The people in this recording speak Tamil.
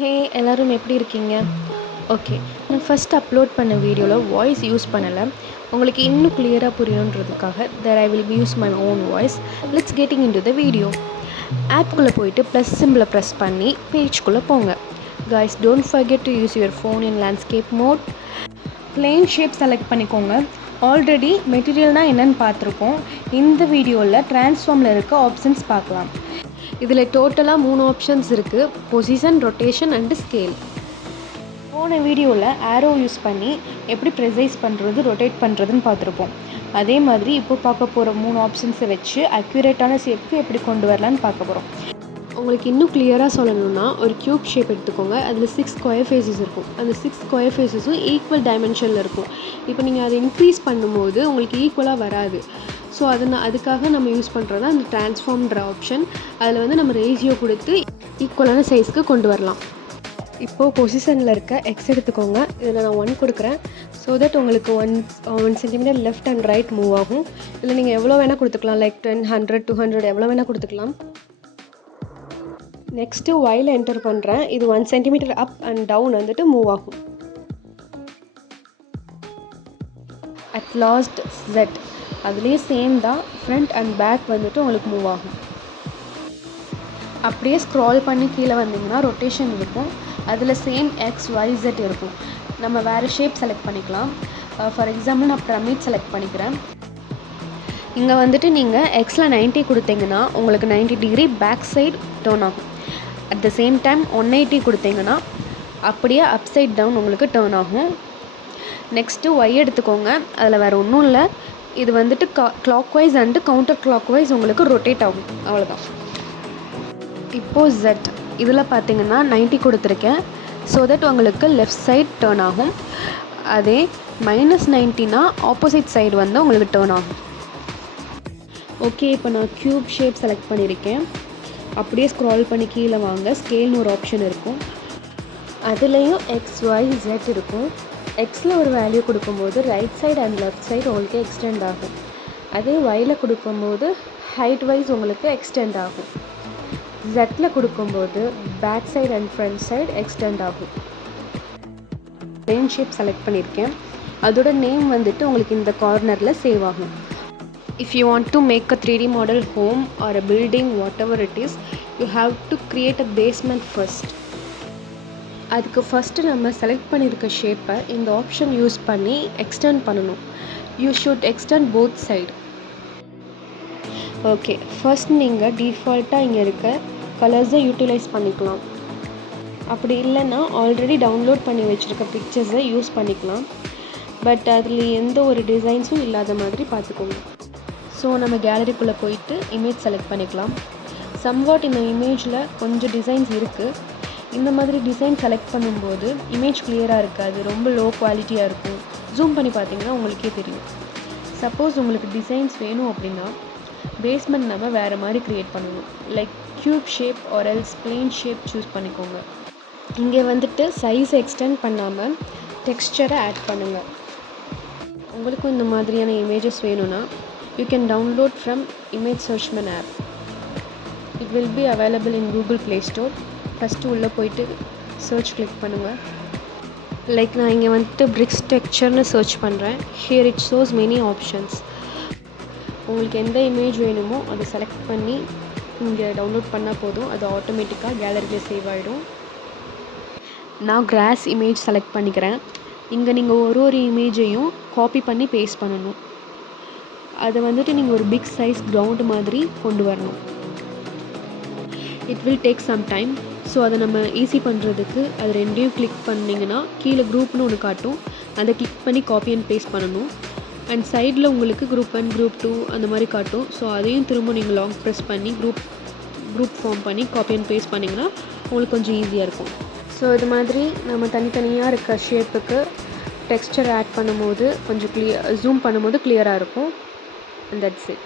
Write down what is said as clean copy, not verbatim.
ஹே எல்லோரும் எப்படி இருக்கீங்க? ஓகே, நான் ஃபஸ்ட் அப்லோட் பண்ண வீடியோவில் வாய்ஸ் யூஸ் பண்ணலை. உங்களுக்கு இன்னும் கிளியராக புரியணுன்றதுக்காக I will use my own voice. Let's getting into the video. ஆப்குள்ளே போயிட்டு ப்ளஸ் சிம்பிளை ப்ரெஸ் பண்ணி பேஜ்குள்ளே போங்க. Guys, don't forget to use your phone in landscape mode. Plain shape select பண்ணிக்கோங்க. ஆல்ரெடி மெட்டீரியல்னால் என்னென்னு பார்த்துருக்கோம். இந்த வீடியோவில் ட்ரான்ஸ்ஃபார்மில் இருக்க ஆப்ஷன்ஸ் பார்க்கலாம். இதில் டோட்டலாக 3 ஆப்ஷன்ஸ் இருக்குது: பொசிஷன், ரொட்டேஷன் அண்டு ஸ்கேல். போன வீடியோவில் ஆரோ யூஸ் பண்ணி எப்படி ப்ரெசைஸ் பண்ணுறது, ரொட்டேட் பண்ணுறதுன்னு பார்த்துருப்போம். அதே மாதிரி இப்போ பார்க்க போகிற 3 ஆப்ஷன்ஸை வச்சு அக்யூரேட்டான ஷேப்புக்கு எப்படி கொண்டு வரலான்னு பார்க்க போகிறோம். உங்களுக்கு இன்னும் கிளியராக சொல்லணும்னா ஒரு க்யூப் ஷேப் எடுத்துக்கோங்க. அதில் 6 ஸ்கொயர் ஃபேஸஸ் இருக்கும். அந்த 6 ஸ்கொயர் ஃபேஸஸும் ஈக்குவல் டைமென்ஷனில் இருக்கும். இப்போ நீங்கள் அதை இன்க்ரீஸ் பண்ணும்போது உங்களுக்கு ஈக்குவலாக வராது. ஸோ அதுக்காக நம்ம யூஸ் பண்ணுறது தான் அந்த ட்ரான்ஸ்ஃபார்ம்ன்ற ஆப்ஷன். அதில் நம்ம ரேஷியோ கொடுத்து ஈக்குவலான சைஸ்க்கு கொண்டு வரலாம். இப்போது பொசிஷனில் இருக்க எக்ஸ் எடுத்துக்கோங்க. இதில் நான் 1 கொடுக்குறேன். ஸோ தட் உங்களுக்கு 1 centimetre left and right move ஆகும். இதில் நீங்கள் எவ்வளோ வேணால் கொடுத்துக்கலாம். லைக் 10, 100, 200 எவ்வளோ வேணால் கொடுத்துக்கலாம். நெக்ஸ்ட்டு ஒயில் என்டர் பண்ணுறேன். இது 1 centimetre up and down move ஆகும். அட் லாஸ்ட் Z, அதுலேயே சேம் தான், ஃப்ரண்ட் அண்ட் பேக் உங்களுக்கு மூவ் ஆகும். அப்படியே ஸ்க்ரால் பண்ணி கீழே வந்தீங்கன்னா ரொட்டேஷன் இருக்கும். அதில் சேம் X, Y, Z இருக்கும். நம்ம வேறு ஷேப் செலக்ட் பண்ணிக்கலாம். ஃபார் எக்ஸாம்பிள் நான் பிரமிட் செலக்ட் பண்ணிக்கிறேன். இங்கே நீங்கள் Xயில் 90 கொடுத்தீங்கன்னா உங்களுக்கு 90 டிகிரி பேக் சைடு டேர்ன் ஆகும். அட் த சேம் டைம் 180 கொடுத்தீங்கன்னா அப்படியே அப் சைட் டவுன் உங்களுக்கு டேர்ன் ஆகும். நெக்ஸ்ட்டு Y எடுத்துக்கோங்க. அதில் வேறு ஒன்றும் இல்லை. இது clockwise and counter clockwise உங்களுக்கு ரொட்டேட் ஆகும். அவ்வளோதான். இப்போது Z, இதில் பார்த்தீங்கன்னா 90 கொடுத்துருக்கேன். ஸோ தட் உங்களுக்கு லெஃப்ட் சைட் டேர்ன் ஆகும். அதே -90னா ஆப்போசிட் சைடு உங்களுக்கு டேர்ன் ஆகும். ஓகே, இப்போ நான் க்யூப் ஷேப் செலக்ட் பண்ணியிருக்கேன். அப்படியே ஸ்க்ரால் பண்ணி கீழே வாங்க. ஸ்கேல்னு ஒரு ஆப்ஷன் இருக்கும். அதுலேயும் X, Y, Z இருக்கும். Xயில் ஒரு வேல்யூ கொடுக்கும்போது right side and left side உங்களுக்கு எக்ஸ்டெண்ட் ஆகும். அதே Yயில் கொடுக்கும்போது ஹைட் வைஸ் உங்களுக்கு எக்ஸ்டெண்ட் ஆகும். Zயில் கொடுக்கும்போது back side and front side extend ஆகும். பிளேன் ஷேப் செலக்ட் பண்ணியிருக்கேன். அதோட நேம் உங்களுக்கு இந்த கார்னரில் சேவ் ஆகும். If you want to make a 3D model home or a building, whatever it is, you have to create a basement first. அதுக்கு ஃபஸ்ட்டு நம்ம செலக்ட் பண்ணியிருக்க ஷேப்பை இந்த ஆப்ஷன் யூஸ் பண்ணி எக்ஸ்டெண்ட் பண்ணணும். You should extend both side. Okay, first நீங்கள் டிஃபால்ட்டாக இங்கே இருக்க கலர்ஸை யூட்டிலைஸ் பண்ணிக்கலாம். அப்படி இல்லைன்னா ஆல்ரெடி டவுன்லோட் பண்ணி வச்சுருக்க பிக்சர்ஸை யூஸ் பண்ணிக்கலாம். பட் அதில் எந்த ஒரு டிசைன்ஸும் இல்லாத மாதிரி பார்த்துக்கோங்க. ஸோ நம்ம கேலரிக்குள்ளே போயிட்டு இமேஜ் செலக்ட் பண்ணிக்கலாம். சம்வாட் இந்த இமேஜில் கொஞ்சம் டிசைன்ஸ் இருக்குது. இந்த மாதிரி டிசைன் செலக்ட் பண்ணும்போது இமேஜ் கிளியராக இருக்காது, ரொம்ப லோ குவாலிட்டியாக இருக்கும். ஜூம் பண்ணி பார்த்தீங்கன்னா உங்களுக்கே தெரியும். சப்போஸ் உங்களுக்கு டிசைன்ஸ் வேணும் அப்படின்னா பேஸ்மெண்ட் நம்ம வேறு மாதிரி க்ரியேட் பண்ணணும். Like cube shape or else plain shape choose பண்ணிக்கோங்க. இங்கே சைஸ் எக்ஸ்டெண்ட் பண்ணாமல் டெக்ஸ்சரை ஆட் பண்ணுங்கள். உங்களுக்கும் இந்த மாதிரியான இமேஜஸ் வேணும்னா you can download from image searchman app. It will be available in Google Play Store. First உள்ளே போயிட்டு சர்ச் கிளிக் பண்ணுங்கள். லைக் நான் இங்கே bricks textureனு சர்ச் பண்ணுறேன். Here it shows many options. உங்களுக்கு எந்த இமேஜ் வேணுமோ அதை செலக்ட் பண்ணி இங்கே டவுன்லோட் பண்ணால் போதும். அது ஆட்டோமேட்டிக்காக கேலரியில் சேவ் ஆகிடும். நான் கிராஸ் இமேஜ் செலக்ட் பண்ணிக்கிறேன். இங்கே நீங்கள் ஒரு இமேஜையும் காப்பி பண்ணி பேஸ்ட் பண்ணணும். அதை நீங்கள் ஒரு பிக் சைஸ் கிரவுண்ட் மாதிரி கொண்டு வரணும். It will take some time. So அதை நம்ம ஈஸி பண்ணுறதுக்கு அது ரெண்டையும் கிளிக் பண்ணிங்கன்னா கீழே குரூப்னு ஒன்று காட்டும். அதை கிளிக் பண்ணி காப்பி அண்ட் பேஸ்ட் பண்ணணும். அண்ட் சைடில் உங்களுக்கு குரூப் 1, குரூப் 2 அந்த மாதிரி காட்டும். ஸோ அதையும் திரும்ப நீங்கள் லாங் ப்ரெஸ் பண்ணி குரூப் ஃபார்ம் பண்ணி காப்பி அண்ட் பேஸ்ட் பண்ணிங்கன்னா உங்களுக்கு கொஞ்சம் ஈஸியாக இருக்கும். ஸோ இது மாதிரி நம்ம தனித்தனியாக இருக்க ஷேப்புக்கு டெக்ஸ்சர் ஆட் பண்ணும்போது கொஞ்சம் ஜூம் பண்ணும்போது கிளியராக இருக்கும். And that's it.